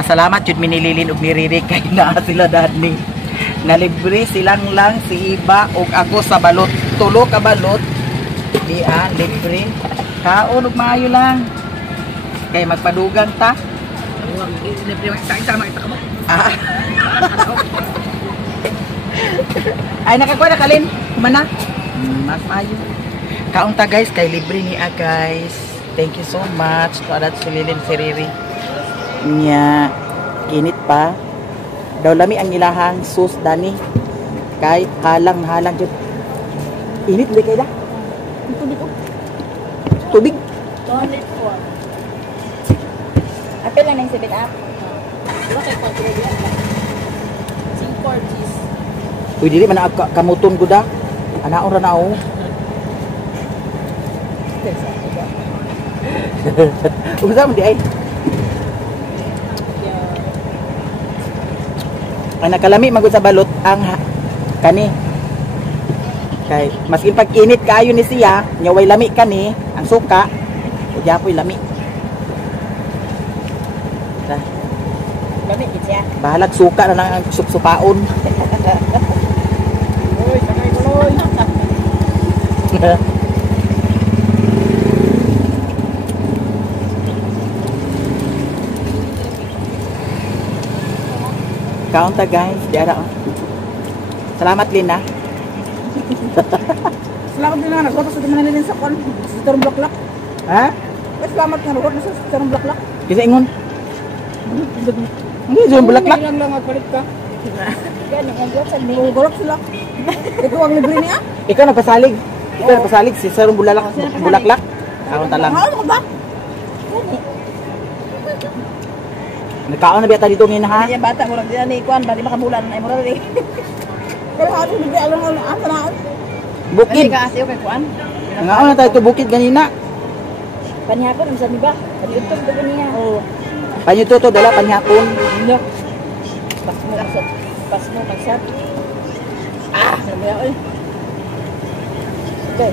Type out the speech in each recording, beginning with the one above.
Pasalamat jud minililin og niriri kay naa sila dani. Nalibre silang lang si Iba ug ako sa balot. Tulo ka balot. Dian libre. Kaon ug maayo lang. Kay magpadugang ta. Libre sa isa makita mo. Ay nakakuha na kalin. Kumana. Mas maayo. Kaon ta guys kay libre niya guys. Thank you so much to adat sulilin si Riri. Nya init pa. Daw lami ang ilahang sus dani. Kay halang jud. Init di kay da. Tubig. Tubig. 204. Apel lang ng 7 up. Diba kay Paul Grady ang Sing Cortis. Uy dili man kamuton ko da. Anaon ra nao. Usa mo di ay. Ang nakalami magud sa balot ang kani. Kay mas pag init kaayo ni siya, nya way lami kani ang suka. Kaya po'y lami. Lami gid siya. Bahalag suka na lang ang supaon. Oy, sakay ko loy. Kaunta guys, diara oh. Salamat Lina. Salamat din na nagwato sa manalilin sa kon. Sa tarong blaklak. Ha? Salamat nga nagwato sa tarong blaklak. Kisa ingon. Hindi jud bulaklak. Lang lang agpalit ka. Yan ang gawat sa ni. Gulak sila. Ito ang libre niya. Ikaw nagpasalig. Ikaw nagpasalig si sarong bulaklak. Kaunta lang. Ano ba? Nagkaon na biya ta dito ngin ha. Kaya bata mo lang diyan ni kuan ba di makabulan ay mo rin. Pero ano hindi alam ang tanaan. Bukid. Kasi ka asiyo kay kuan. Ngaon na tayo to bukid ganina. Panyapon sa niba. Panyutong to niya. Oh. Panyo to dala panhapon. Look. Pas mo magsat. Sabi ako eh. Okay.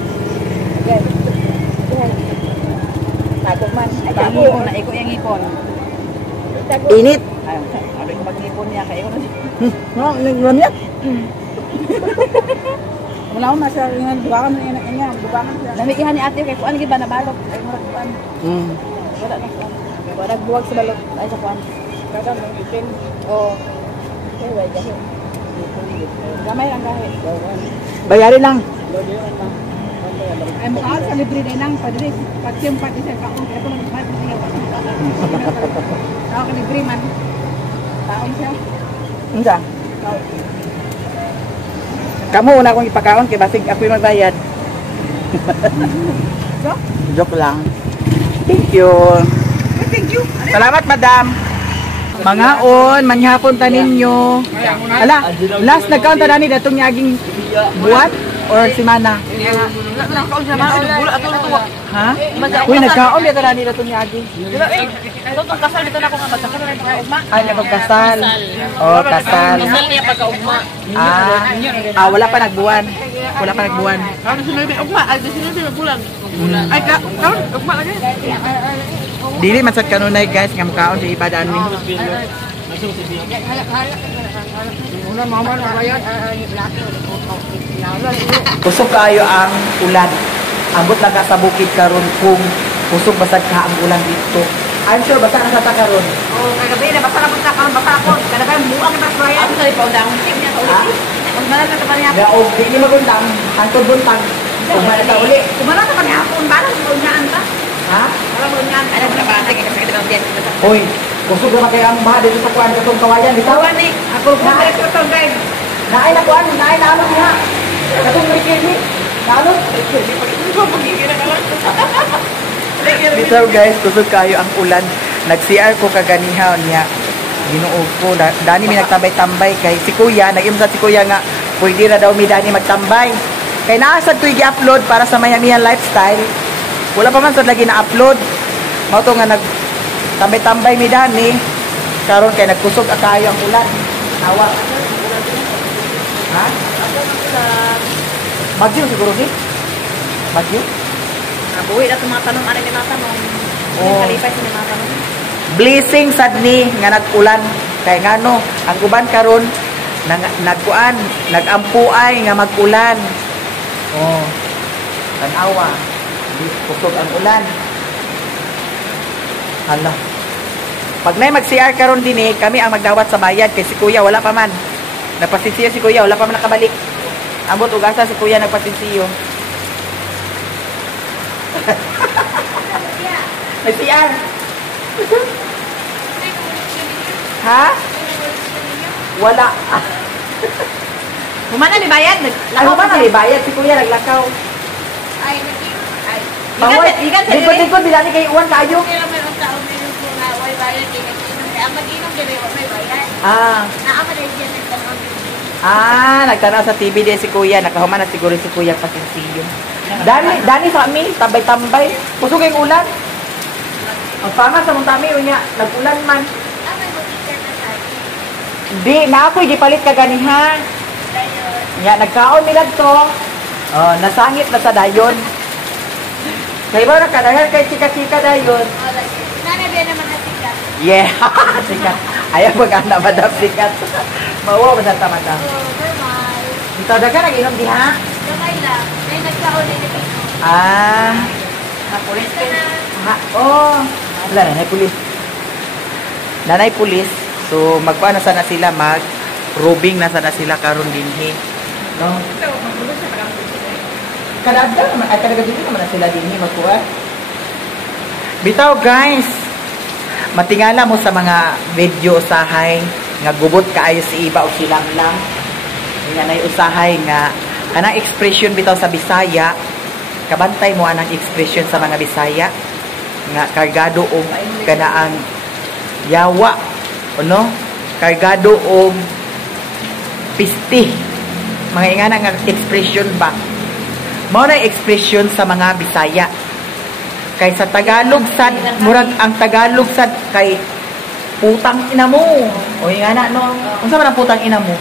Tagok man. Ay tago na iko yang ipon. Init. Ay, sabi ko mag-ipon niya kay iko na. No, nagramya. Wala akong nasa yung dugangan niya. Dugangan siya. Namikihan ni ate kay kuan gid ba na balok. Ay murag kuan. Wala na kuan. Wala buwag sa balok ay sa kuan. Kada ng itin. Oh. Okay, wala jahe. Gamay lang gahe. Bayarin lang. Ay mukha sa libre na nang padre. Pagsimpat siya kaon kay ko nang bad niya. Ako ka libre man. Taon siya. Unsa? Kamu una akong ipakaon kay basig ako magbayad. So? Joke lang. Thank you. Thank you. Salamat, madam. Mangaon, manhapon ta ninyo. Ala, last nagkaon ta nani datong niaging buwan or semana? Nakaon siya man. Bula ato na tuwa. Ha? Uy, nagkaon dito nani datong niaging. Totong kasal dito na ako nga magkasal na pagkaugma. Ay, napagkasal. Oh, kasal. Kasal niya pagkaugma. Wala pa nagbuwan. Wala pa nagbuwan. Ano sinabi ugma? Ay sinabi bulan. Ay kaon ugma lagi. Dili man sad kanunay guys nga mukaon si iba dani. Una mama na bayad. Kusog kaayo ang ulan. Ambot lang ka sa bukid karon kung kusog basag ka ang ulan dito. I'm sure basa ka sa karon. Oh, kagabi na basa na punta karon basa ako. Kada kay buang kita prayer. Ako sa paundang team niya sa ulit. Kung mana na pa niya. Ya og dili magundang hangtod buntag. Kung may ta uli. Kumana ka pa niya ako balang sa unyaan ta. Ha? Balang sa unyaan. Ano na ba sige kasi kita diyan. Hoy, kusog na kay ang baha dito sa kuan katong kawayan dito. Kawan ni ako na ko to guys. Naay na kuan, naay na ano diha. Katong rikid ni. Lalo. Bitaw guys, kusog kayo ang ulan. Nag-CR ko kaganihaw niya. Ginoo ko. Dani mi nagtambay-tambay kay si Kuya. Nag-imsa si Kuya nga pwede na daw mi Dani magtambay. Kay naasad ko i-upload para sa Mayamihan Lifestyle. Wala pa man sad lagi na-upload. Mao to nga nagtambay-tambay mi Dani. Karon kay nagkusog kayo ang ulan. Awa. Ha? Bagyo siguro ni? Bagyo? Nabuhi na itong mga tanong, ano yung mga tanong? Oh. Kalipay sa mga tanong. blessing sad ni nga nag-ulan kay ngano ang uban karon nagkuan nagampuay nga mag-ulan. Oh. Tanawa. Kusog ang ulan. Hala. Pag may mag-CR karon din kami ang magdawat sa bayad kay si Kuya wala pa man. Napasisiyo si Kuya, wala pa man nakabalik. Ambot ugasa si Kuya nagpasisiyo. Nag-CR. Ha? Wala. Humana ni bayad. Ay, humana ni bayad si Kuya naglakaw. Ay, Bawal. Ikan sa Likod-likod bilani kay uwan kayo. kaya may ang tao din po na way bayad kay nag-inom. Kaya ang mag-inom din may bayad. Ah. Naamalay dyan ang tanong. Nagtanaw sa TV din si Kuya. Nakahuman na siguro si Kuya pasisiyo. Dani sa amin, tambay-tambay. Pusog yung ulan. Ang panga sa mong tami, unya, nag-ulan man. Di, na ako'y gipalit ka ganiha. Nga, nagkaon nila to. Oh, nasangit na sa dayon. Kaya ba nakadahan kay chika-chika dayon? Nanabia naman na sikat. Yeah, sikat. Ayaw mag-anda madam sikat. Mawa ba sa tamata? Normal. Ito, daga nag-inom di ha? Gamay lang. May nagkaon din na dito. Napulis din. Wala, nanay pulis. Nanay pulis. So, magpaano sana sila, mag-robing na sana sila karon dinhi. No? Kadagdag naman, ay kadagdag naman na sila dinhi, magkuha. Bitaw, guys. Matingala mo sa mga video usahay nga gubot kaayo si iba o silang lang. Nga nay usahay nga kanang expression bitaw sa Bisaya. Kabantay mo anang expression sa mga Bisaya nga kargado og kanaang yawa no kargado og pisti mga ingana nga expression ba mao na expression sa mga Bisaya kay sa Tagalog sad murag ang Tagalog sad kay putang ina mo o ingana no unsa man ang putang ina mo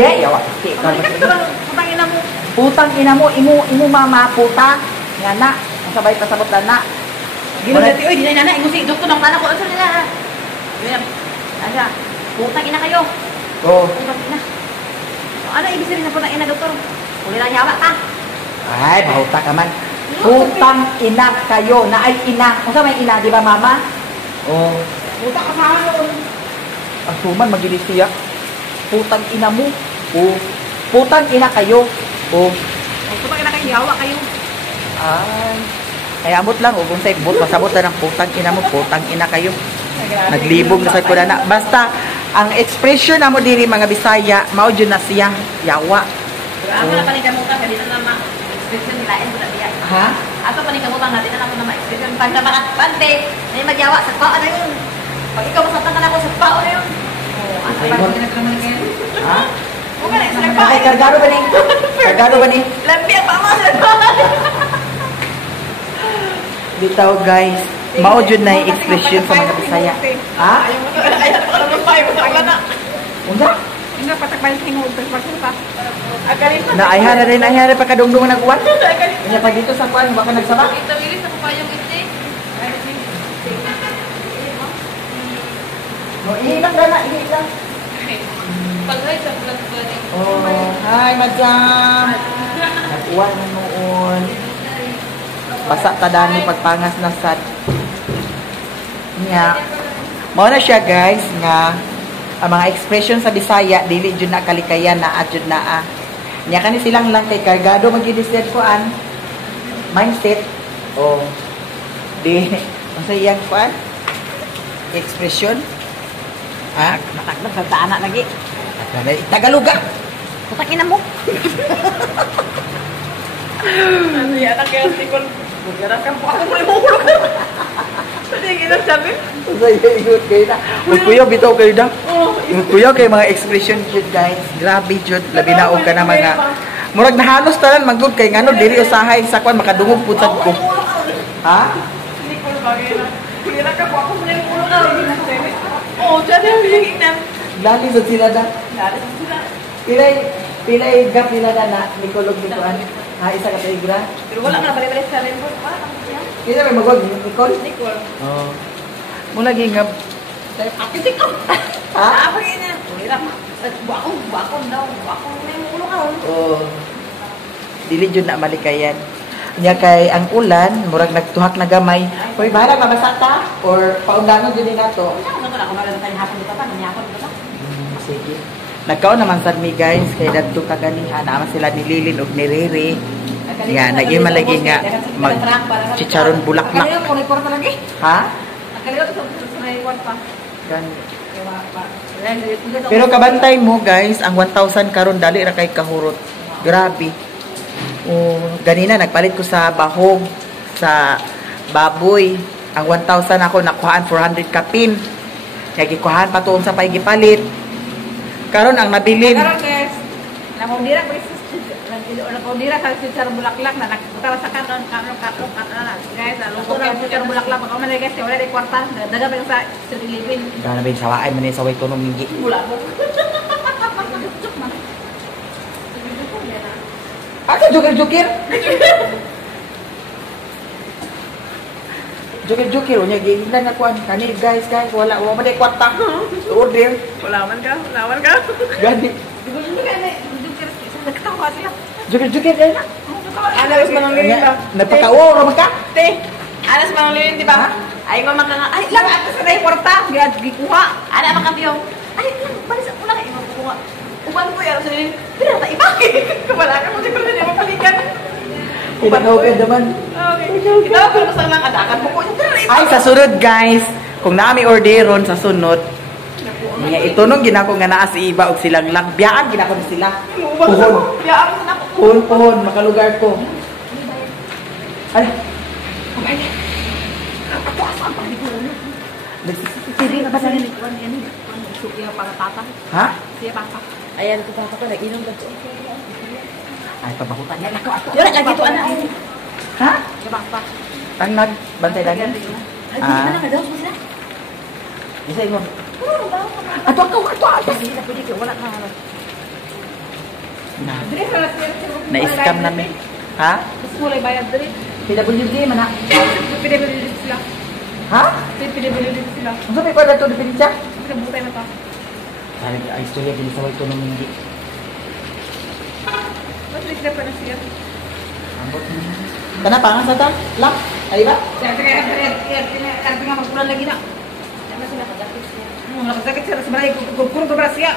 yawa pisti Putang ina mo. putang ina mo imo mama puta ngana sabay pasabot na Gino dati oy, di na nana ingusi doktor nang tanah ko unsa nila. Asa? Putang ina kayo. Putang ina. Ano ibig sabihin ng putang ina doktor? Uli lang yawa ka. Ay, bauta ka man. Putang ina kayo. Na ay ina. Kung may ina, di ba mama? Puta ka sa halon. Asuman, magilis siya. Putang ina mo. Putang ina kayo. Putang ina kayo, yawa kayo. Ay. Kaya amot lang. Kung sa'yo, pasabot na ng putang ina mo. Putang ina kayo. Naglibog na sa kuna na. Basta, ang expression na mo diri mga Bisaya, mao dyan na siya. Yawa. Ako na panikamutan, hindi na naman expression nila, and na diya. Ha? Ato panikamutan natin na ako na ma-expression. Pag na makapante, may magyawa, sa pao na yun. Pag ikaw masatangan ako, sa pao na yun. Ano ba yung naman ngayon? Ha? Huwag ka na, sa pao. Ay, kargado ba ni? Kargado ba ni? Lambi ang pama sa pao. Bitaw guys, mao jud na expression sa mga Bisaya. Ha? Ayaw mo ka lang na. Unsa? Hindi patakbay sa hingog. Pagpagpag. Akalin pa. Na ay hara pa kadungdungan ng uwan. Kanya pa dito sa kuan baka nagsaba. Ito, bilis ako pa yung iti. No, ihilang na, ihilang. Pag-hay sa vlog ba rin? Hi, madam. Nag-uwan na noon. Basa tadani pagpangas na sad. Nya. Mao na siya guys nga ang mga expression sa Bisaya dili jud na kalikayan na at jud na nya kani silang lang kay kargado magidised kuan mindset di unsa iyang kuan expression Matakdag sa taana lagi. Tagaluga. Putakin na mo. Ano yan ang kaya sikol? Bugyaran ka po ako mo ihulog. Ano yung inasabi? Unsa iyang kayo na kuya bitaw kayo da kuya kay mga expression jud guys grabe jud labi na og kana mga murag nahalos tanan magud kay ngano dili usahay sa kuan makadungog pud sad ko ha Hindi ko bagay na. Kuya ka po ako mo ihulog na. Oh, dyan yung hingnan. lali sa sila da Dali sa sila. pilay gap nila na nikolog ni kuan isa ka tigra Pero wala nga balik-balik sa rin po. Parang yan. kisa may magwag nikol Nicole. Mo lagi nga Ako si ko. ha? Apa ganyan? Ulira. Buakon daw. Buakon na yung ulo ka. Oh. Dili jud na malikayan. Nya kay ang ulan murag nagtuhak na gamay. Hoy, bahala mabasa ta or paundangon jud ni nato. Ano ko na ako magandang hapon dito pa. Nanyakon dito pa. Sige. Nagkaon naman sad mi guys kay dadto kaganihan naman sila ni Lilin ug ni Riri. Nga naging malagi nga mag chicharon bulaklak. Kanina ko report lagi. Ha? Kanina ko sa report pa. Gani. Pero kabantay mo guys, ang 1,000 karon dali ra kay kahurot. Grabe. Oh, ganina nagpalit ko sa bahog sa baboy. Ang 1,000 ako nakuhaan 400 kapin. Nagikuhaan pa tuon sa paygipalit. Karon ang nabilin. Karon guys, nakondira ko nakondira sa chichar bulaklak na nakutara sa kanon guys, luto na chichar bulaklak pag man guys, wala di kwarta. Daga pa sa 7-Eleven. Gana ba yung sawaan man sa way tunong minggi. Wala mo. Ate, jukir-jukir. Jukir-jukir. Unya, gihindan na kuhan. Kani, guys. Wala mo day kwarta. Order. Wala man ka. Gani. Nagtawa siya. Jukir-jukir. Gani na. Alas mananglirin ba? Nagpakawo. Raman ka? Te, alas mananglirin, di ba? Ay, mama ka nga. Ay, lang, atas na yung kwarta. Gikuha. Ano, mga kampiyo. Ay, lang, balis ako lang. Ay, makukuha. Uban ko yan. Sabi, pero na iba. Wala ka mo siguro na niya mapalikan. Pinag-open naman. Okay. Kita ko sa mga adakan mo ko. Ay, sa sunod, guys. Kung nami orderon sa sunod, nga ito nung ginako nga naa si Iba og silang lang. Biyaan ginako ni sila. Puhon. Biyaan ko na po. Puhon. Makalugar ko. Ay. Abay. Ako asa ang pagdikulo. Sige na ba sa rin? Siya para tata. Ha? Siya papa. Ayan ko papa ko nag-inom ka. Ay, pabakutan niya. Yun, nagkagito anak. Ha? Siya papa. Ang nagbantay lagi? Ay, hindi na daw sila. Isa mo. Ato. Hindi na pwede ka. Wala ka. Na-scam namin. Ha? Gusto mo lang bayad dali. PWD man na. PWD sila. Ha? PWD sila. Ang sabi ko na ito, depensa? Pinabutay na to. Sabi ko, ay, istorya, ginisaway ito ng hindi. Mas na pa na siya. Kana, pangas na ta? Lang? Ay ba? Kaya nga magpulan lagi na. Kaya sila kagakit siya. Nakasakit siya. Sabalay, kurkurong ka ba siya?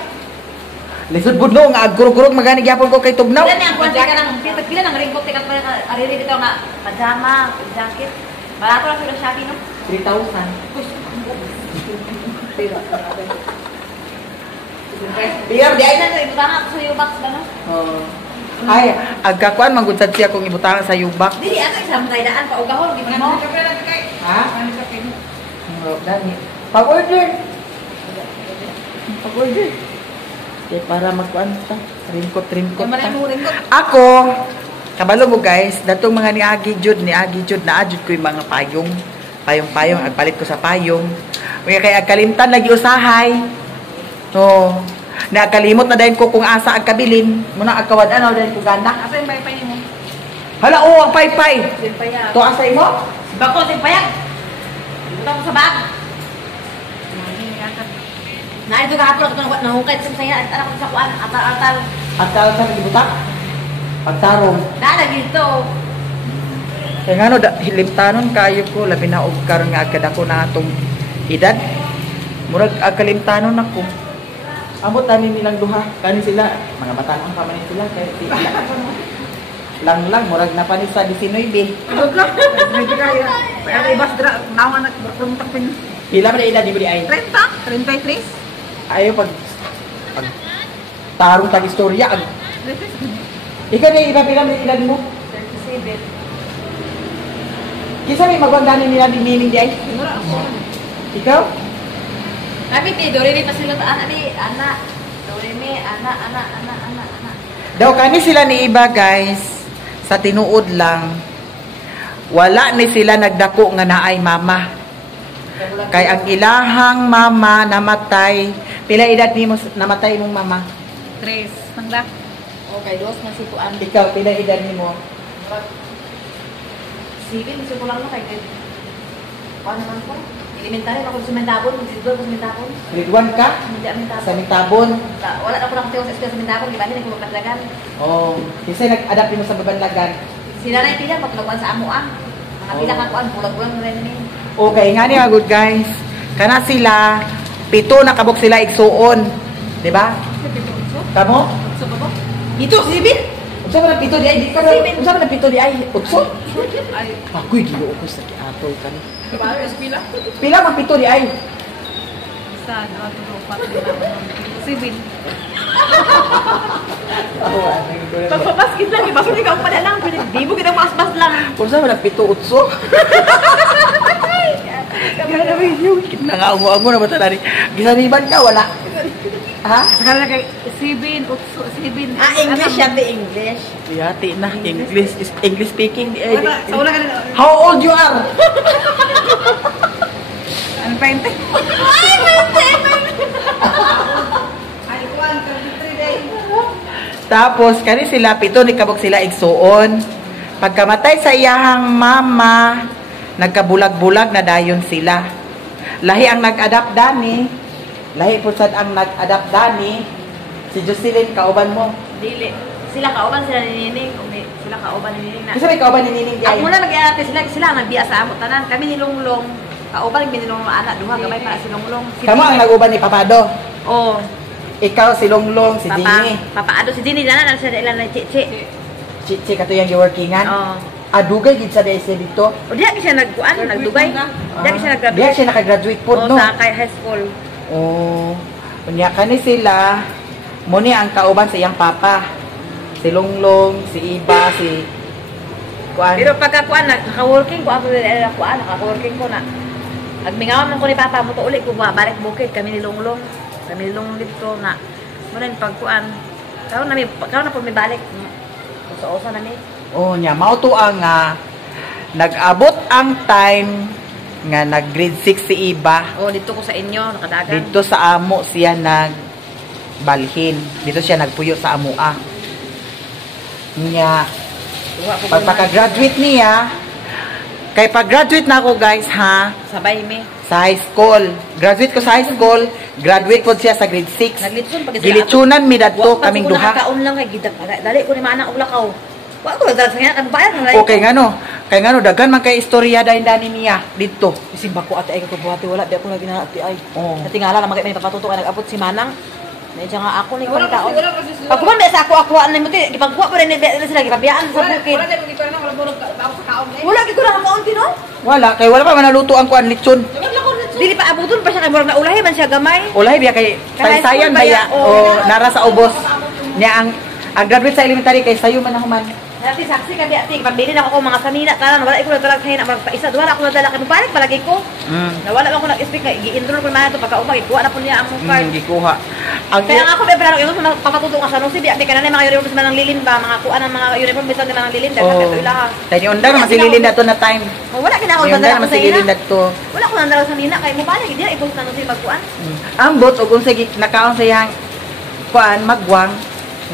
Lisod budlo, nga agurog-gurog, magani gyapon ko kay Tugnaw. Pila nang kwanti ka nang pila nang ringkot tikat pa ariri dito nga pajama, jacket. Barato lang sa Shopee no? 3,000. Biar di ay na ibutangan ako sa box gano. Oh. Ay, agkakuan manggutad siya kung ibutangan sa yubak. Dili ato isang daan pa ugahon di mo. Ha? Dani. Pag-order. Okay, para magkuan ta. Ringkot ta. Ako, kabalo mo guys, datong mga ni Agi Jud na adjud ko yung mga payong. Payong, agpalit ko sa payong. Kaya agkalimtan lagi usahay. So, nakalimot na dahil ko kung asa agkabilin. Muna agkawad ano dahil ko ganda. Asa yung paypay nimo? Hala, ang paypay. Simpayag. To asay mo? Bako simpayag. Ito ko sa bag. Na ito kahapon ako nahukay sa saya at anak ko sa kuan atal-atal. At sa gibutak? Pagtarong. Na dito. Kaya nga no, limtanon kayo ko, labi na og karon nga agad ako na atong edad. Murag agkalimtanon ako. Amot namin nilang duha. Kani sila, mga bataan pa man sila. Kaya sila. Lang, murag na pa ni sa 19. Agad lang. Medyo kaya. Kaya ibas dra, nawa na pumuntak pin. Pila man na edad, di ba di ay? 30, 33. Ayaw pag tarong tag istorya. Ikaw na iba pila man na edad mo? 37. Kisa may magwandanin nila di meaning di ay? Siguro ako. Ikaw? Tapi ti Doremi pa sila anak ni anak. Doremi anak. Daw kani sila ni iba guys, sa tinuod lang, wala ni sila nagdako nga naay mama. Kay ang ilahang mama namatay. Pila edad nimo namatay imong mama? 3. Nangla. Okay, dos na situan. Ikaw pila edad nimo? Civil, gusto ko lang na kay Ged. Paano naman po? Elementary ako sa Mintabon, magsidol ko sa Mintabon. Grade 1 ka? Hindi ang Mintabon. Sa Mintabon? Wala na ako nakatiwa sa eskwela sa Mintabon, di ba? Hindi ko mapatlagan. Oh, kasi nag-adapt mo sa Babanlagan. Sila na yung pila, patulaguan sa amo Mga pila kakuan, bulag-bulag na rin yun. Okay, nga niya, good guys. Kana sila, 7 na kabok sila igsuon. Di ba? Kamo? Dito, si Bin! Unsa man ang 7 di ay? Di ka unsa man ang 7 di ay? Utso? Ay, Ako'y giyo ko sa kiatol kan. kabayo, eskwela. Pila man 7 di ay? Saan? Si Bin. Pagpapaskin lang, iba ikaw pa na lang. Di mo kitang mas-mas lang. Unsa man ang 7 utso? Gana ba yun? Nangaungo-ungo na ba ito nari? Gisaniban ka, wala. Ha? Sakala kay si Bin, utso, si Bin. English yan, the English. Yati na, English speaking. Wala, sa una ka rin. How old you are? Ano pa yun? Ay, kuwan, 23 days. Tapos, kani sila, 7 ni kabok sila igsuon. Pagkamatay sa iyahang mama, nagkabulag-bulag na dayon sila. Lahi ang nag-adapt dani. Lahi po sad ang nag-adapt dani. Si Jocelyn, kauban mo. Dili. Sila kauban, sila ni Nining. Sila kauban ni Nining na. Kasi may kauban ni Nining di ay. Ako muna nag-iate sila nagbiya sa amo tanan. Kami ni Longlong. Kauban kami ni Longlong anak duha gamay para si Longlong. Kamu ang nag-uban ni Papado. Oh, Ikaw si Longlong, si Dini. Papaado si Dini na siya ilan na chichi. Chichi kato yung giworkingan. Oh. Adugay gid sa DSA dito. O diya siya nagkuan, nagdugay. Diya siya Diya nag-graduate. siya nakagraduate po, no? Sa high school. Oh. Unya kani sila muni ang kauban sa iyang papa. Si Longlong, si Iba, si kuan. Pero pagkakuan naka-working ko ako dili kuan, naka-working ko na. Agmingawan man ko ni papa mo to uli ko balik bukid kami ni Longlong. Kami ni Longlong dito na. Muna yung pagkuan. Karon na po may balik. Usa-usa na mi. Oh, nya mao to ang nag-abot ang time nga nag-grade 6 si Iba. Oh, dito ko sa inyo nakadagan. Dito sa amo siya nagbalhin. Dito siya nagpuyo sa amoa. Nya pagka-graduate niya, kay pag-graduate na ako guys ha, sabay mi. sa high school. Graduate ko sa high school, graduate po siya sa grade 6. Naglitson pag Gilitsunan mi dadto kaming duha. Kaon lang kay gidak. Dali ko ni mana og lakaw. Wa ko dala sa kan bayar na. Okay ngano? Kay ngano daghan man kay istorya dahil dani niya dito. Isig bako ate ay ko buhati wala di ako na ginati ay. Oh. Natingala na magay may papatuto ka nag-abot si Manang. Medyo nga ako ni Wala kaon. kasi Pag kuman sa ako na mo ti gipagwa pa rin ni sila gipabiyaan sa bukid. Wala din mo gipara na wala bulog ako sa kaon eh. Wala gid ko na kaon tino. Wala kay wala pa man naluto ang kuan litson. Dili pa abuton pa siya kay murag na ulahi man siya gamay. Ulay biya kay Kay sayan high school baya ba ya? o nara sa ubos. Nya ang graduate sa elementary kay sayo man human. Dati saksi ka ati pambili na ako mga sanina tanan wala ko na talag kay na marag pa isa duha na ako nadala kay balik palagi ko. Nawala lang ako nag-speak kay gi-enroll ko man to pagka umay kuha na po niya ang card. Gikuha. Ang Kaya nga ako may plano yung papatuto ka sa nung sibi, ka na mga uniforms man ng lilin ba, mga kuan ng mga uniform bisan ng lilin dahil Oh. ito ilaha. Tayo undang masililin na to na time. Oh, wala kina ako Yung nadala undang ko sa ina. masililin na to. Wala ko nadala sa nina kay mo bala gid ibus na nung sibi magkuan. Ambot ug unsa nakaon sa iyang kuan magwang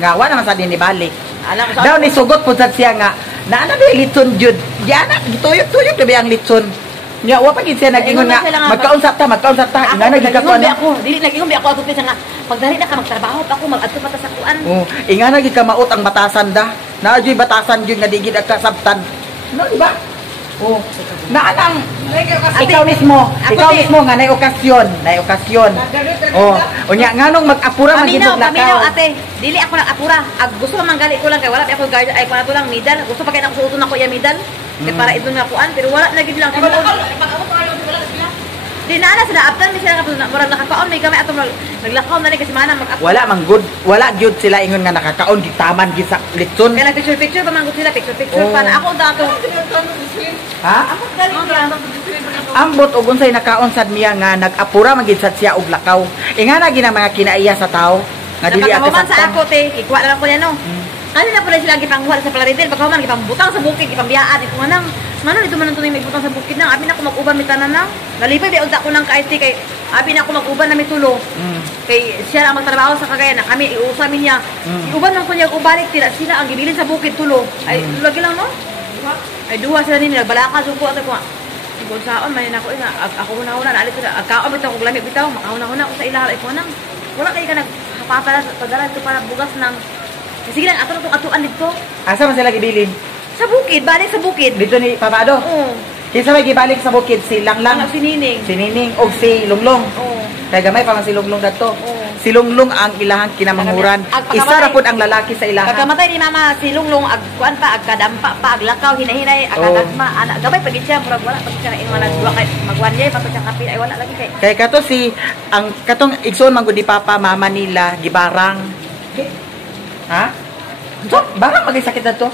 nga wala man sa din ibalik. Alam ko Daw ni sugot pud sad siya nga naana di litson jud. Diana gituyok-tuyok na ang litson. Nya wa pa gid siya nag-ingon nga magkausap ta. Ingana gid ka kuan. Dili nag-ingon bi ako ato pisa nga pagdali na ka magtrabaho pa ako mag-adto pa ta sa kuan. Oh, ingana gid ka maot ang batasan da. Naa jud batasan jud nga di gid ka sabtan. No di ba? Oh. Naanang ikaw mismo nga nay okasyon. Oh, unya nganong mag-apura man gid Paminaw ate. Dili ako nag-apura. Gusto man gali ko lang kay wala pa ako guard ay kuan to lang middle. Gusto pa kay nako suoton ako ya middle. Kay para idun nga kuan pero wala na gid lang tinuod. Di na sila after mi sila kapag murag nakakaon may gamay atong naglakaw na ni kasi mana mag-apura. Wala man good. Wala gyud sila ingon nga nakakaon gid taman gid sa litson. Kaya picture pa man gud sila picture pa na ako dato. Ha? Ako galing yan. Ambot og unsay nakaon sad miya nga nag-apura man gid sad siya og lakaw. Ingana gid ang mga kinaiya sa tao nga dili ata Napakahuman sa sabtan. ako te, ikuha na lang ko niya no. Kanina po na sila gipanghuwal sa Plaridel, pagkahuman gipambutang sa bukid, gipambiyaan ito manang. Mano dito man tunay may butang sa bukid nang, abi na ako mag-uban mi tanan nang. Nalipay bi unta ko nang ka-IT kay abi na ako mag-uban na mi tulo. Kay siya ang magtrabaho sa Cagayan na kami iusa mi niya. Iuban man ko niya ubalik tila sila ang gibilin sa bukid tulo. Ay lagi lang no. Ay duha sila ni nagbalaka jud ko ato ko. Kung saon, may nako ina, ako una-una, naalit ko na, agkaon bitaw, kung lamig bitaw, makauna-una ako sa ilaw, ay ko nang, wala kayo ka naghapapala, pagdaran ito para bugas ng, sige lang, ato na itong atuan dito. Asa man sila gibilin? Sa bukid, balik sa bukid. Dito ni Papa Ado? Oo. Kinsa may gibalik sa bukid? Si Langlang? Si Nining. Si Nining o si Lunglong? Oo. Kaya gamay pa man si Lunglong dato. Oo. Si Lunglong ang ilahang kinamanghuran. Isa ra pud ang lalaki sa ilahan. Pagkamatay ni Mama, si Lunglong, agkuan pa, agkadampa pa, aglakaw, hinahinay, agkadagma, anak, gabay pagit siya, murag wala, pag siya na inwala, magwan niya, pag siya kapit, ay wala lagi kay. Kaya kato si, ang katong igsoon man gud ni Papa, mama nila, gibarang. Ha? So, barang magay sakit na to?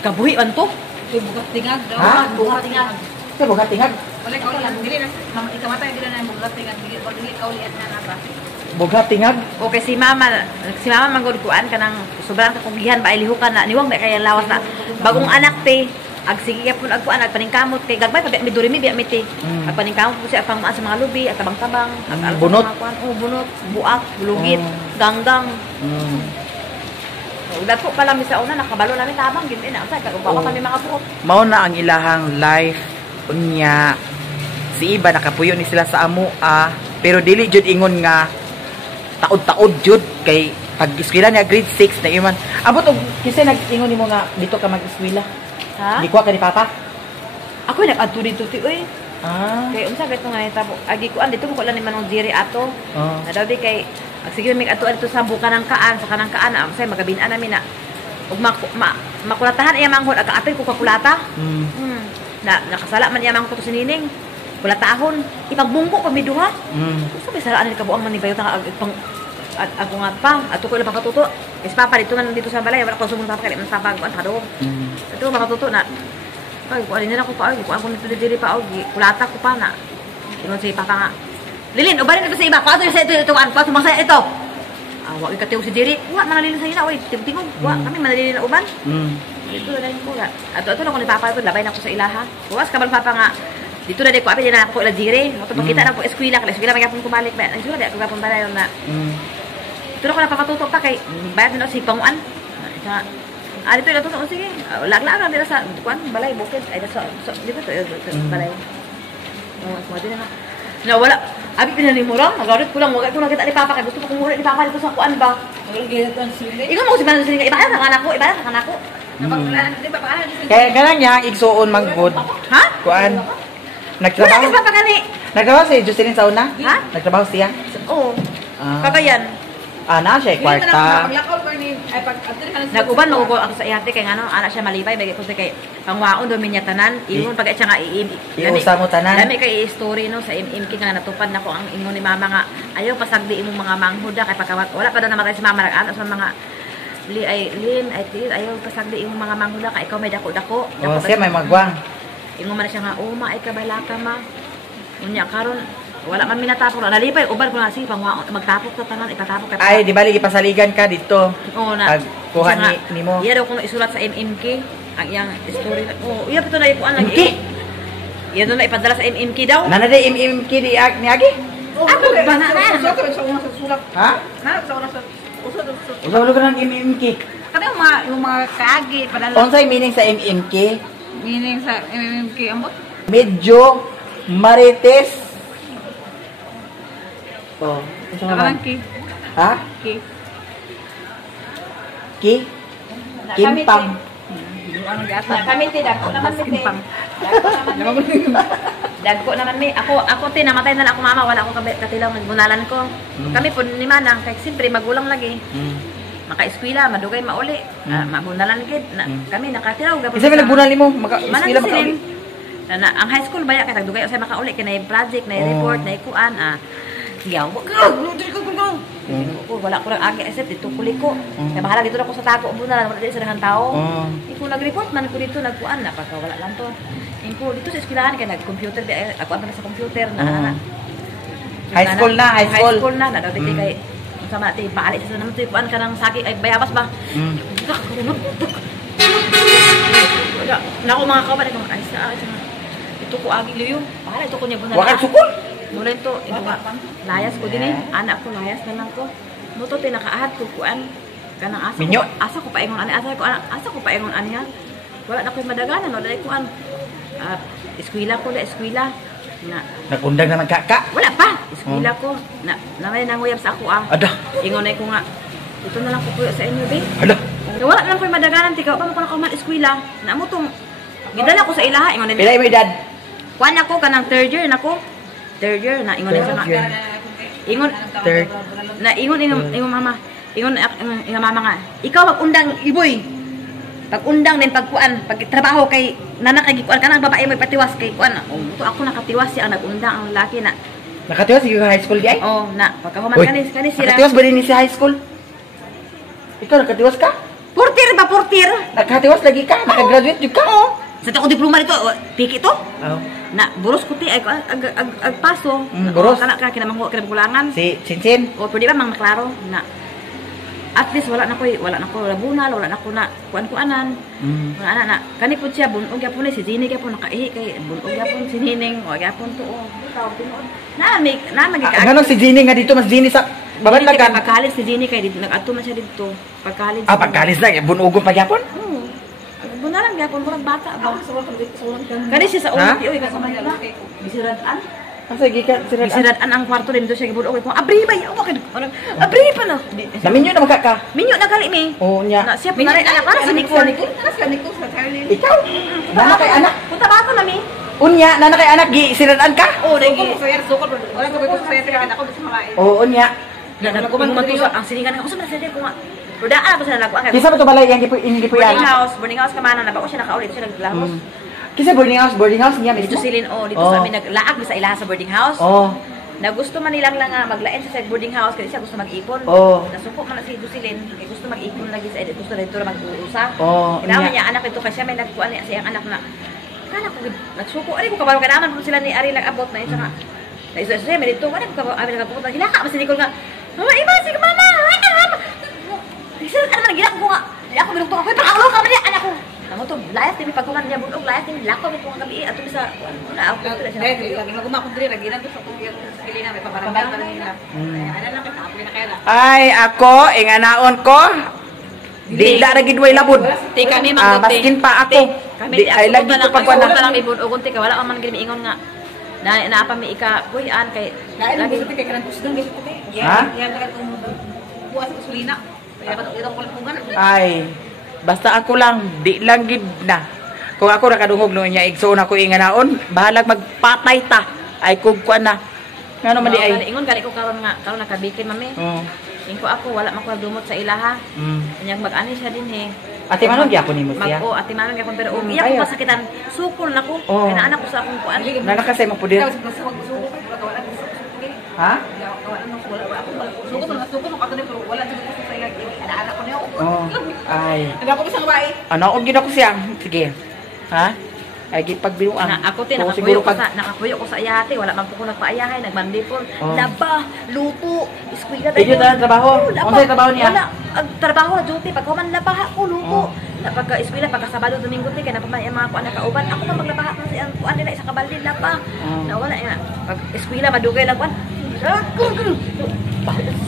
Kabuhi man to. Bukas tingag daw. Ha? Bukas tingag. Sa bugat tingag. Wala ka lang. Dili na. Ikamatay dili na bukas tingag. Dili ka ulit na ba? Bugat tingag. Okay, si Mama manggod kuan kanang sobrang kakugihan ba ilihukan na niwang ba kaya lawas na bagong anak te. Ag sige ka pun agkuan ag paningkamot kay gagbay pa mi durimi biya miti. Ag paningkamot po siya pang sa mga lubi, at tabang-tabang, bunot. Bunot, buak, bulugit, ganggang. Udat po pala mi sa una nakabalo namin tabang gid na sa kagbawa kami mga buok. Mao na ang ilahang life unya. Si iba nakapuyo ni sila sa amo pero dili jud ingon nga taod-taod jud kay pag eskwela niya grade 6 na iman. Abot og kisay nag-ingon nimo nga dito ka mag-eskwela. Ha? Gikuha ka ni Papa? Ako nag-adto dito ti oy. Kay unsa gayto nga nitabo. Agi ko dito ko lang ni manong diri ato. Na daw di kay sige mig ato dito sa buka ng kaan sa kanang kaan say magabin-an namin na ug makulatahan iya manghod ag apil ko kakulata. Na nakasala man iya manghod ko si Nining. Kulatahon ipagbungko pa mi duha. Sabi sala ani kabuang man ni bayo ta pang ako nga pa ato ko lang pakatuto. Is Papa dito man dito sa balay wala ko sumun Papa kay man Papa ko antado. Ito makatuto na. Ay ko alin na ko pa ay ko dito diri pa og kulata ko pa na. Ingon si Papa nga Lilin, ubarin ito sa iba. Pato sa ito an, pato masaya ito. Wa ka tiyo si diri. Wa manalilin sa ina, oy, tingtingog. Wa kami manalilin na uban. Dito na din ko ga. Ato na ko ni Papa ko labay na ko sa ilaha. Buwas ka bang Papa nga. Dito na di ko abi na ako ila diri. Mo to makita na ko eskwela kay eskwela magapon kumalik ba. Ang sura di ako gapon balayon na. Dito ko na papatutok pa kay bayad na si panguan. Sa dito na to sige. Laglag na dira sa kuan balay bukid ay sa dito to balay. Oh, mo din na. Na wala. Abi pinanimura, nagarit ko lang wala ko nakita ni Papa kay gusto ko kumuha ni Papa dito sa kuan ba. Ikaw mo si Manong Siling iba sa anak ko, iba sa anak ko. Kaya ganang niya ang igsuon manggod. Ha? Kuan. Nagtrabaho. Wala ka pa gani. Nagtrabaho si Jocelyn sa una? Ha? Nagtrabaho siya? Oo. Kagayan. Na siya kwarta. Nag-uban mo ko ako sa ihati kay ngano anak siya malibay bagay ko kay pangwaon do minya tanan ingon pag siya nga iusa mo tanan. Dami kay story no sa MMK nga natupad nako ang ingon ni Mama nga ayaw pasagdi imong mga manghuda kay pagkawat wala pa daw namatay si Mama nag-anak sa mga ayaw pasagdi imong mga manghuda kay ikaw may dako-dako. Siya may magwang. Ingon man siya nga ma ay kabalaka ma. Unya karon wala man minatapok na nalipay uban ko na sige pangwaon magtapok ta tanan ipatapok kay ay di bali ipasaligan ka dito. Oo na kuha ni mo iya daw kuno isulat sa MMK ang iyang story iya pito na ikuan lagi iya daw na ipadala sa MMK daw nanade MMK ni Agi ano ba na ha usa ka ng MMK Kami yung mga kaagi padala unsay meaning sa MMK meaning sa MMK ambot medyo marites. Oh, ito naman. Ki. Ha? Ki. Ki? Kimpang. Kami ti dagko naman mi. Dagko naman mi. Ako ti namatay na lang ako mama, wala akong katilaw magbunalan ko. Kami po ni Manang kay siyempre magulang lagi. Maka-eskwela, madugay mauli. Mabunalan gid. Kami nakatilaw gapon. Isa may nagbunal nimo, maka-eskwela makauli. Ang high school baya kay tagdugay usay makauli kay na project, na report, na ikuan Yaw, wala ko lang agi asset dito kuliko. Kaya bahala dito ako sa tago bunalan wala dito sa daghang tao. Iko nag-report man ko dito nagkuan na pagka wala lang to. Iko dito sa eskwelahan kay nag-computer di ako pa sa computer na. High school na. Daw di kay sama ti paali sa naman ti kuan kanang saki ay bayabas ba. Nako mga kawan ay ay sa ito ko agi liyo. Bahala ito ko niya bunalan. Wa ka sukol. Mula ito, layas ko din anak ko layas na lang ko. Muto tinakaahad ko kuan kanang asa Minyo. Asa ko paingon ani asa ko paingon ani wala na koy madaganan wala kuan. eskwela ko na eskwela. Na Nagundang naman kaka. wala pa. Eskwela ko. Na may nanguyab sa ako Ada. Ingon ay ko nga. Ito na lang ko kuya sa inyo, be. Hala. Wala na lang ko'y madaganan, tikaw pa mo ko na kuman eskwela. Na mo tong gidala ko sa ilaha, ingon Pila mo edad? kuan ako kanang third year nako. Third year na ingon siya nga. Third year. Ingon Third. na ingon mama. Ingon mama nga. Ikaw mag-undang iboy. Pag-undang din pagkuan, pagtrabaho kay nana kay gikuan kanang babae mo patiwas kay kuan. To ako nakatiwas siya nag-undang ang lalaki na. Nakatiwas yung high school di ay? Oh, na pagkahuman Uy, kanis sila. Nakatiwas ba din ni sa high school? Ikaw nakatiwas ka? Portir ba portir? Nakatiwas lagi ka? Nakagraduate yung ka? Oo. Sa ko diploma dito, piki to. Oh. Na buros ko ti ay ag paso. Buros? Kana kinamangho kinamkulangan. Si Cincin? O pwede ba mang maklaro na at least wala na ko labunal, wala na ko na kuan-kuanan. Wala na kani pud siya bunog gyapon ni si Jenny gyapon nakaihi kay bunog gyapon si Nining o gyapon to o bitaw tinuod. Na magika. Ganun si Jenny nga dito mas Jenny sa Babatlagan. Pagkalis si Jenny kay dito nag-adto man siya dito. Pagkalis. Pagkalis na bunugon pa gyapon? Oo. Bunalan gyapon murag bata ba. Kani siya sa ulo oy kasama niya lalaki. Bisiradan. Asa gikan Bisiradan ang kwarto din do siya gibulog ko. Abri ba yaw kay. Abri pa no. Naminyo na magkaka. Minyo na gali mi. Oo nya. Na siya pinari anak para sa Nicole. Ikaw? Nana kay anak? Punta ba ako na mi? Unya, nana kay anak gi siradan ka? Oh, nagi. Wala ko ba sa kaya ako sa mga Oo unya. Nagkumantusa ang silingan ko sa mga ko nga. Rodaan ako sa nalaguan kay. Kisa ba to balay yang gipuyan? Boarding house ka man na ba ko siya nakaulit siya naglahos. Kisa boarding house niya Dito mismo. silin dito sa amin naglaag sa ilaha sa boarding house. Oh. Na gusto man nilang nga maglain sa boarding house kasi siya gusto mag-ipon. Oh. Nasuko man na si Dusilin kay gusto mag-ipon lagi sa edit gusto dito mag-uusa. Oh. Kailangan niya anak ito kasi may nagkuan niya siyang anak na. Kana ko nagsuko ari ko kabalo ka naman sila ni ari nag-abot na isa nga. Na isa siya may dito man ko abi nagpupunta hilaka mas Nicole nga. Mama iba si mama. Isa ano man gila ko nga. Di ako binugto ako pakaulo ka man anak ko. Namo to layas timi pagkuman niya bunog layas timi lako nito nga gabi ato sa na ako pala siya. lagi maguma ko dire lagi nando sa kuya sa kilina may pabarangay pa nila. Ana lang ka apoy na kaya. Ay, ako, inganaon ko. Dila ra gid way labod. Ti kami manggote. Maskin pa ako. Kami Ay lagi ko pagkuan na na. lang ibon ugon ti ka wala man gid ingon nga. Na pa mi ika kuyan kay Lagi sa kay kanang kusdong gyud ko kay. Ha? Yan ka kung buwas sa gasolina. Kaya ba itong kulungan. Ay, basta ako lang, di lang gid na. Kung ako nakadungog no niya igsoon ako inganaon, bahalag magpatay ta. Ay kung kuan na. Ngano man di ay. ingon gali ko karon nakabikin mami. Oo. Ingko ako wala man ko dumot sa ilaha. Kanyang mag-ani siya din eh. Ate manon gyapon nimo siya. Ate manon gyapon pero iya Ayaw. ko masakitan. Sukol nako. Oo. Kaya anak ko sa akong kuan. Nana kasi mo pudir. Ha? Oh. Ay. Nagako ko sa babae. Ano og gid ako siya. Sige. Ha? Ay gid pagbiruan. Na ako tin Oo, nakakuyo ko sa ayate wala man ko nagpaayahay nagmandipon. Oh. Laba, luto, eskwela Inyo na trabaho. Unsa trabaho niya? Wala, ang trabaho na duty pag human labaha ko luto. Na pagka eskwela pagka Sabado Domingo ti kay na pamay mga kuan kauban ako man maglabaha kasi ang kuan nila isa ka balde laba. Na wala nga pag eskwela madugay lang kuan.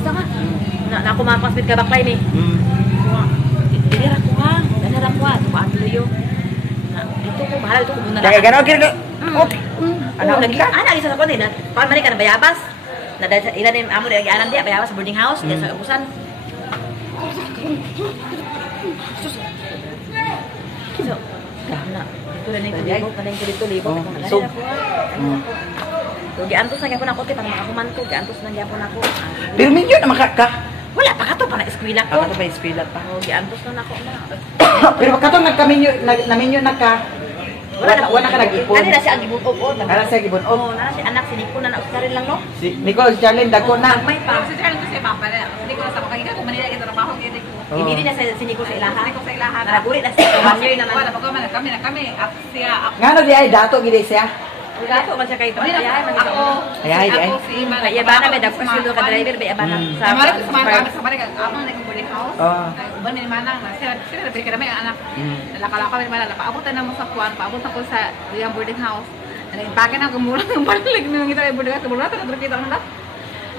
Sama. Na ako mapaspit ka baklay ni. Dinira ko ha. Dinira ko ha. Tumaatuloy Dito ko, mahal ito ko muna Kaya gano'n, gano'n. Okay. Ano lagi? Ana isa sa ko din. Paano man ka na bayabas? Na dahil sa ilan yung amo di anan dia bayabas sa boarding house, dia sa ubusan. So, na dito na ning libo, kanang dito libo. So, so giantos na gyapon ako ti pang makahuman ko, giantos na gyapon ako. pero minyo na makaka. Wala pa kato pa na eskwela ko. Ako pa ispilat pa. Oh, giantos na nako na. Pero katong nagkaminyo naminyo naka wala ka nag-ipon. Kanila siya ang gibunog o. Kala sa gibon. Oh, nana si anak si Nico na naustarin lang no. Si Nicole Charlene dako na. May pa. Sa Charles ko sa papa na. Hindi ko na sa makakita kung manila kita trabaho kay ko. Ibili na sa Nico sa ilaha. Ko sa ilahan. Naguri na siya. 1 year naman. Wala pa kami. Ako siya. Ngano di ay dato gid siya. Gato man siya kay Pamilya. Ako. Ay. Ako si Iman. Kaya ba na may dagpas yung ka driver ba ba sa Sa mara ko sa mga sa mara amang nag boarding house. Oh. Uban ni manang na sila nabili ka na anak. Nalakala mo manang paabutan na mo sa kuan, paabot ako sa yung boarding house. Nagpake na gumula ng balik nang kita boarding house, boarding house kita na.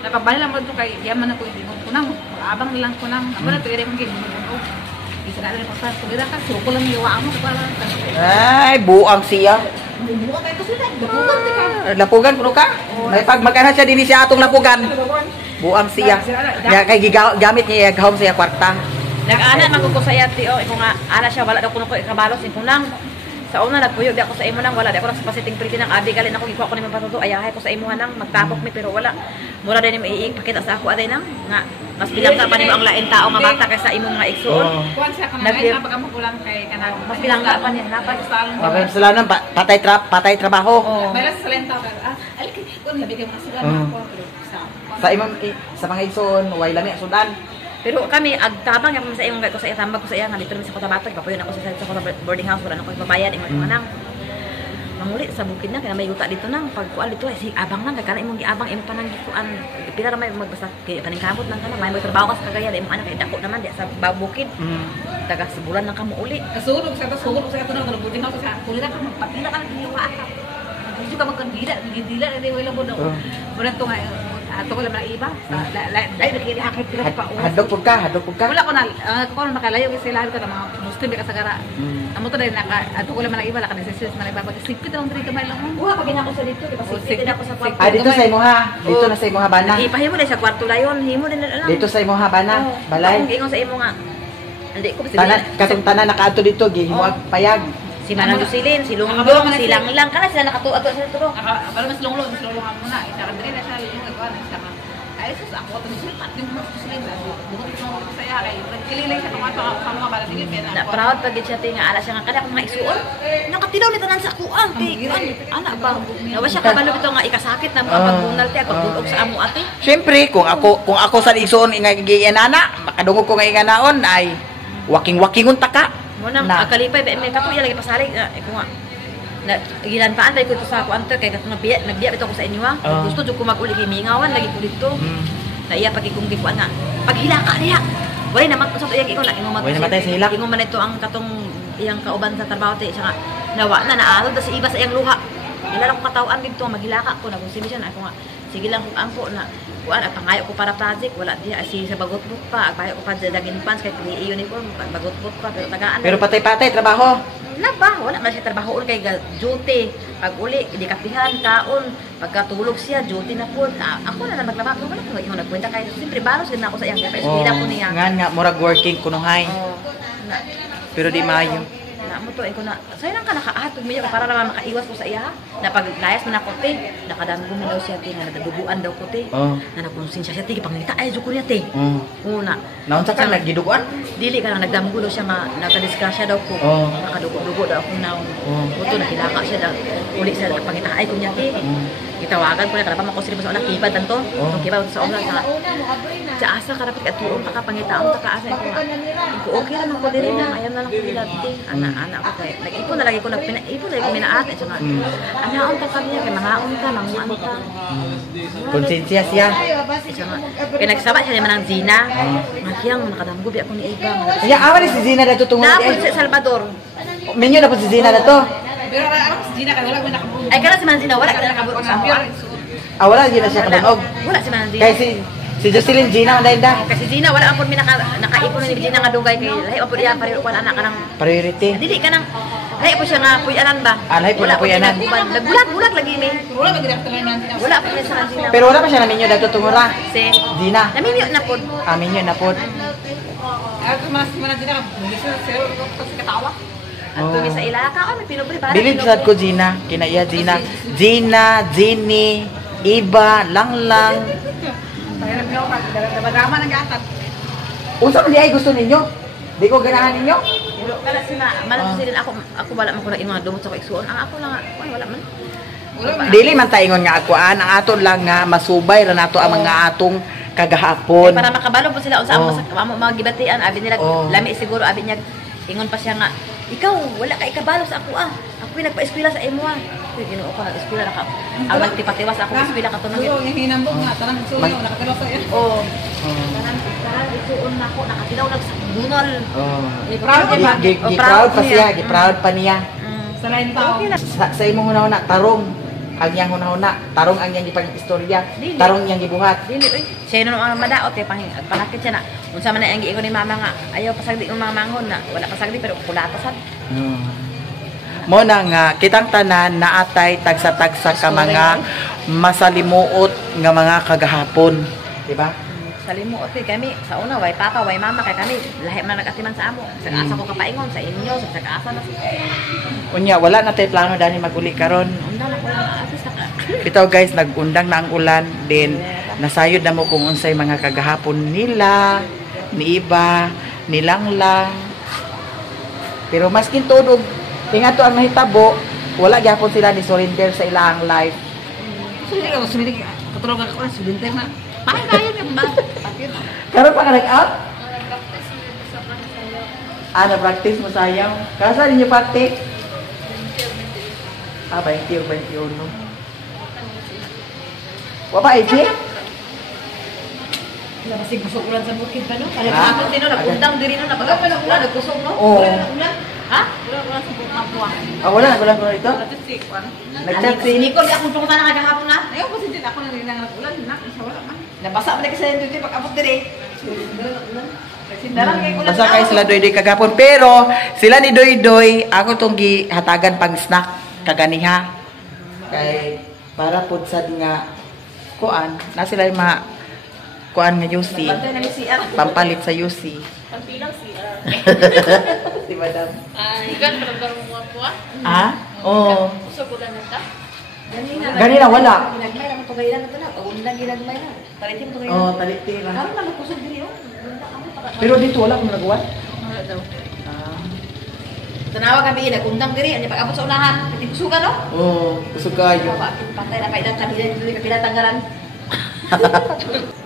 Napabali lang mo to kay yaman ako hindi ko kunang, abang nilang kunang. Amo na tuire kong ginuno. Isa na rin pa sa tugira ka, suko lang yung mo para. Ay, buang siya. Bubuo tayo ko sila. Bubuo ka. Lapugan kuno ka. May pag magana siya dinhi siya atong lapugan. Buang siya. Ya kay gamit niya gahom siya kwarta. Nag-ana man ko sa iyati o iko nga ana siya wala daw kuno ko ikabalos inkunang. Sa una nagpuyog di ako sa imo nang wala di ako sa pasiting pretty nang abi galin ako gikuha ko ni patuto ayahay ko sa imo nang magtapok mi pero wala. Mura din mo iipakita sa ako aday nang nga mas bilangga pa nimo ang lain tao nga bata kaysa imo nga igsuon. Kuan siya kanang ay napagamukulang kay kanang Mas bilangga pa niya napay sa alon. Mabay sila nang patay trabaho. May las salenta ka. Alki kun labi kay mga sudan ako pero Sa imong sa mga igsoon way lami ang sudan. Pero kami agtabang yung sa iyong ko sa tambag ko sa iya nga dito sa Cotabato ipapuyon ako sa boarding house wala na ko ipabayad ingon mo nang manguli sa bukid na kaya may yuta dito nang pagkuan dito si abang nang kana imong giabang imong pananggian pila ra may magbasa kay kaning kamot nang kana may trabaho ka sa Cagayan imong anak kay dako naman di sa bukid taga sebulan nang kamo uli kasulog sa tunang boarding house sa kulira ka magpatila ka ng liwa ata. Hindi ka magkandila, dila na wala mo daw. Murag to nga ato ko lang iba. Dai nakili hakit pila pa. Hadlok pud ka. Wala ko na ko na makalayo kasi lahat ko na mga Muslim ka sa gara. Amo to dai naka ato ko lang iba la ka necessary man ibabag sipit lang diri kamay lang. Uha pag ginako sa dito kasi sipit ako sa kwarto. Dito sa imo ha. Dito na sa imo ha bana. Ipahimo dai sa kwarto dayon, himo din na lang. Dito sa imo ha bana. Balay. Ingon sa imo nga. Hindi ko kasi katong tanan nakaadto dito gihimo payag. Si Manang Dusilin, si Lunglong, si Langlang, kana sila nakatuwa sa turo. Para mas lunglong mo na. Isa ka diri na siya yung nagkuan siya ka. Ay sus ako to sul pat din mo Dusilin. Bukod ko sa iya kay kililay siya tungod sa mga bala sige pena. Na proud pag siya tinga ala siya nga kada akong maisuon. Nakatilaw ni tanan sa kuan. Ana ba? Nawa siya kabalo bitaw nga ikasakit na mo pagbunal ti pagbulog sa amo ate. Syempre kung ako sa igsoon nga giyanana, makadungog ko nga inganaon ay waking-wakingon taka. Muna akalipay may katuya lagi pasalig ko nga na ginanpaan tayo ko ito sa kuan to kay nagbiya bitaw ko sa inyo ha gusto jud ko mag-uli kay mingawan lagi ko dito na iya pag ikong gikuan nga paghilaka niya wala naman usap iya ikaw na matay sa hilak ingon man ito ang katong iyang kauban sa trabaho ti siya nga nawa na naarod si iba sa iyang luha ila lang ko katawan dito maghilaka ko na kung siya ako nga sige lang kung angko na kuan at pangayo ko para project wala diya si sa bagotbot pa agpayo ko pa daging pants kay pili uniform bagotbot pa pero tagaan pero patay-patay trabaho ba wala man siya trabaho kay duty pag uli di kapihan kaon pagkatulog siya duty na pud ako na lang magtrabaho wala ko ingon nagkwenta kay simpre balos din ako sa iyang kay eskwela ko niya nga murag working kunuhay pero di maayo na mo to ko na sayang ka nakaatog mi para naman makaiwas ko sa iya na pag layas man ako te nakadanggo mi daw siya te nga nadaduguan daw ko te na napunsin siya te pangita ay juko niya te una naunsa ka naggiduguan dili ka lang nagdamgo daw siya nakadisgrasya daw ko nakadugo daw ako naon buto nakilaka siya daw uli sa pangita ay ko niya te gitawagan ko na kada pa makosri sa una kibad tanto kibad sa una sa asa karapit at tuong kakapangitaon taka asa ko okay lang ko diri na ayan na lang ko dilati ana ko kay nag-ipon na lagi ko nagpina-ipon na ko minaat at nga anaon ka kanya kay mangaon ka manguan ka konsensya siya kay nagsaba siya man ang Zina makiyang nakadamgo bi ako ni Eva ya awali si Zina dato tungod sa Salvador minyo na po si Zina dato pero ako si Zina kay wala ko nakabulog ay kana si Manzina wala ka nakabulog sa ako wala Zina siya kabunog wala si Manzina kay si Jocelyn Gina anday da kasi Gina wala apon mi nakaipon ni Gina nga dugay kay lahi apon iya pariro kan anak kanang priority dili kanang lahi po siya nga puyanan ba lahi po na puyanan nagbulag lagi mi wala ba direkta lang nanti wala po ni sa Gina pero wala pa siya na minyo dato tungora si Gina naminyo na pod minyo na pod ako mas man Gina sero ko sa katawa at kami sa Ilaka may pinubri para bilib sad ko Gina kinaiya Gina Jenny Iba Langlang drama nang gatat. Unsa man di ay gusto ninyo? Di ko ganahan ninyo? Wala sila, malam sila ako wala man ko na imong dumot sa igsuon. Ang ako lang wala man. Dili man ta ingon nga akuan, ang aton lang nga masubay ra nato ang mga atong kagahapon. Para makabalo po sila unsa ang mga gibatian abi nila lami siguro abi niya ingon pa siya nga ikaw wala ka ikabalo sa ako Ako nagpa-eskwela sa imo Kaya ginoo ko nag-eskwela na ka. Awan tipatiwas ako sa eskwela kato nang. Sulo yung hinambog nga tanang sulo nakatilaw sa iyo. Oo. Tanang isuon nako nakatilaw nagsabunol. Gi-proud pa siya, gi-proud pa niya. Sa lain tao. Sa imong hunahuna tarong ang yang hunahuna, tarong ang yang gipag-istorya, tarong yang gibuhat. Dili oy. Siya no ang madaot kay panakit siya na. Unsa man ang giingon ni mama nga ayaw pasagdi ng mga manghon na wala pasagdi pero kulata sad. Mo na nga kitang tanan naatay tagsa-tagsa ka mga masalimuot nga mga kagahapon, di ba? Salimuot kami sa una way papa way mama kay kami lahi man nagatiman sa amo. Sa asa ko kapaingon sa inyo sa asa na. Unya wala na tay plano dani maguli karon. Unda na ko artista ka. Bitaw guys, nagundang na ang ulan din. Nasayod na mo kung unsay mga kagahapon nila, ni iba, nilanglang. Pero maskin tudog, tinga to ang mahitabo, wala gyapon sila ni surrender sa ilang life. Sumilig, katulog ako, sulinter na. Pahay tayo yung ba? Karon pa ka nag-out? Na-practice mo sayang. Kasa ninyo practice? 20 o 21. Wapa, AJ? Kasi kusog ulan sa bukid pa no? Kaya ako din no, nagundang diri no, napagap pa ng ulan, nagkusog no? Oo. Ulan? Ha? Ulan sa bukid Mapua. Wala ko ito. Nag-chat si Nicole, di akong tungkol na kagahapon na. Ayaw ko din ako nang ulan, nak, isa wala man. Nabasa man kasi yung pag abot diri. Sindaran kay ulan. Basta kayo sila doy-doy kagapon. Pero, sila ni doy-doy, ako itong gihatagan pang snack kaganiha. Kay, para po sad nga, kuan, na sila yung kuan nga UC. Bantay na ni CR. Pampalit sa UC. Pampilang CR. Si Madam. Ikan pa lang mo po ah. Ah? Oo. Usog ulan na ta. Ganina, wala. Ginagmay na mo to gaylan na to na. Pag-undan ginagmay na. Palitin mo to gaylan. Oo, taliti lang. Karon na magkusog diri oh. Pero dito wala kung nagawa. Wala daw. Tanawa kami nagundang diri ani pag abot sa unahan. Tikusugan no? Oo, kusog kayo. Patay na paidang kabila dili kapila tanggaran.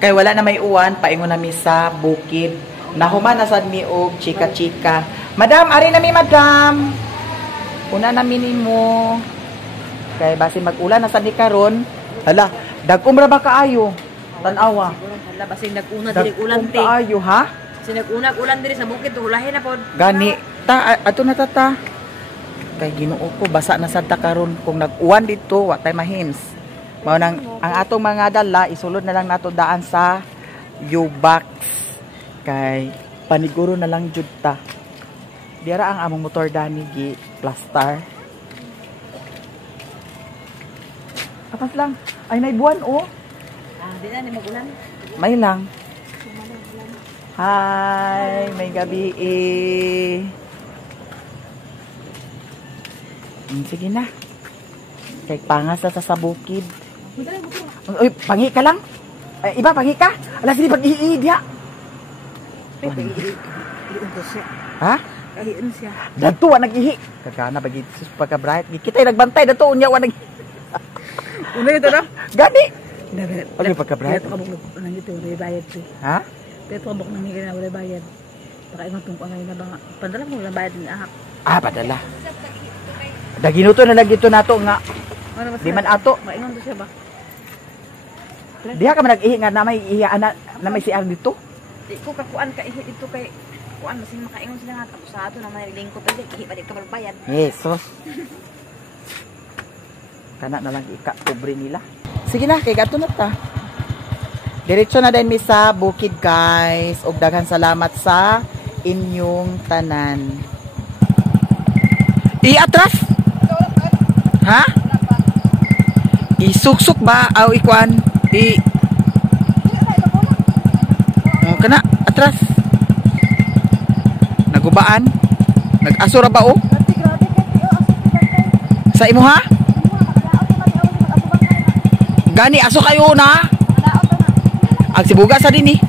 Kay wala na may uwan, paingon nami sa bukid. Nahuman na sad mi og chika-chika. Madam, ari nami madam. Una nami nimo. Kay basi mag-ulan na sad ni karon. Hala, dagom ra ba kaayo? Tan-awa. Hala basi nag-una diri ulan Dagom te. kaayo ha? Kasi nag-una ulan diri sa bukid tuhulahin na pod. Gani, ato na tata. Kay Ginoo ko basa na sad ta karon kung nag-uwan dito, wa tay mahims. Mao nang ang atong mga dala isulod na lang nato daan sa U-box. Kay paniguro na lang jud ta. Dira ang among motor dani gi plaster. Apas lang. Ay nay buwan oh. Di na ni magulan. May lang. Hi, may gabi eh. Sige na. Kay pangas na sa bukid. Uy, pangi ka lang. Iba, pangi ka. Ala, sige, pag-iid ya. Ha? Kahiin siya. Dato, nag-ihi. Kagana, pag-iisus, pagka-bright. Kita nagbantay, dato, unya, nag Una ito na? Gani. Okay, pagka-bright. Pero kabuk nang ito, wala bayad siya. Ha? Pero kabuk nang ito, wala bayad. Pakaingon tong ngayon na ba nga. Padala mo, wala bayad ni ahak. Padala. Daginuto na lang dito nato nga. Di man ato. Maingon to siya ba? Diha ka man nag-ihi nga na may ihi na may CR dito. Di ko kakuan ka ihi dito kay kuan masin makaingon sila nga tapos sa ato na may lingkod pa ihi pa di ka magbayad. Jesus. Kana na lang ika-cobre nila. Sige na, kay gato na ta. Diretso na din mi sa bukid guys. Og daghan salamat sa inyong tanan. Atras? Ha? Isuksok ba? Aw ikuan? Kana, atras. Nagubaan? Nag-asura ba o? Sa imo ha? Gani, aso kayo na? Ang sibuga sa din eh.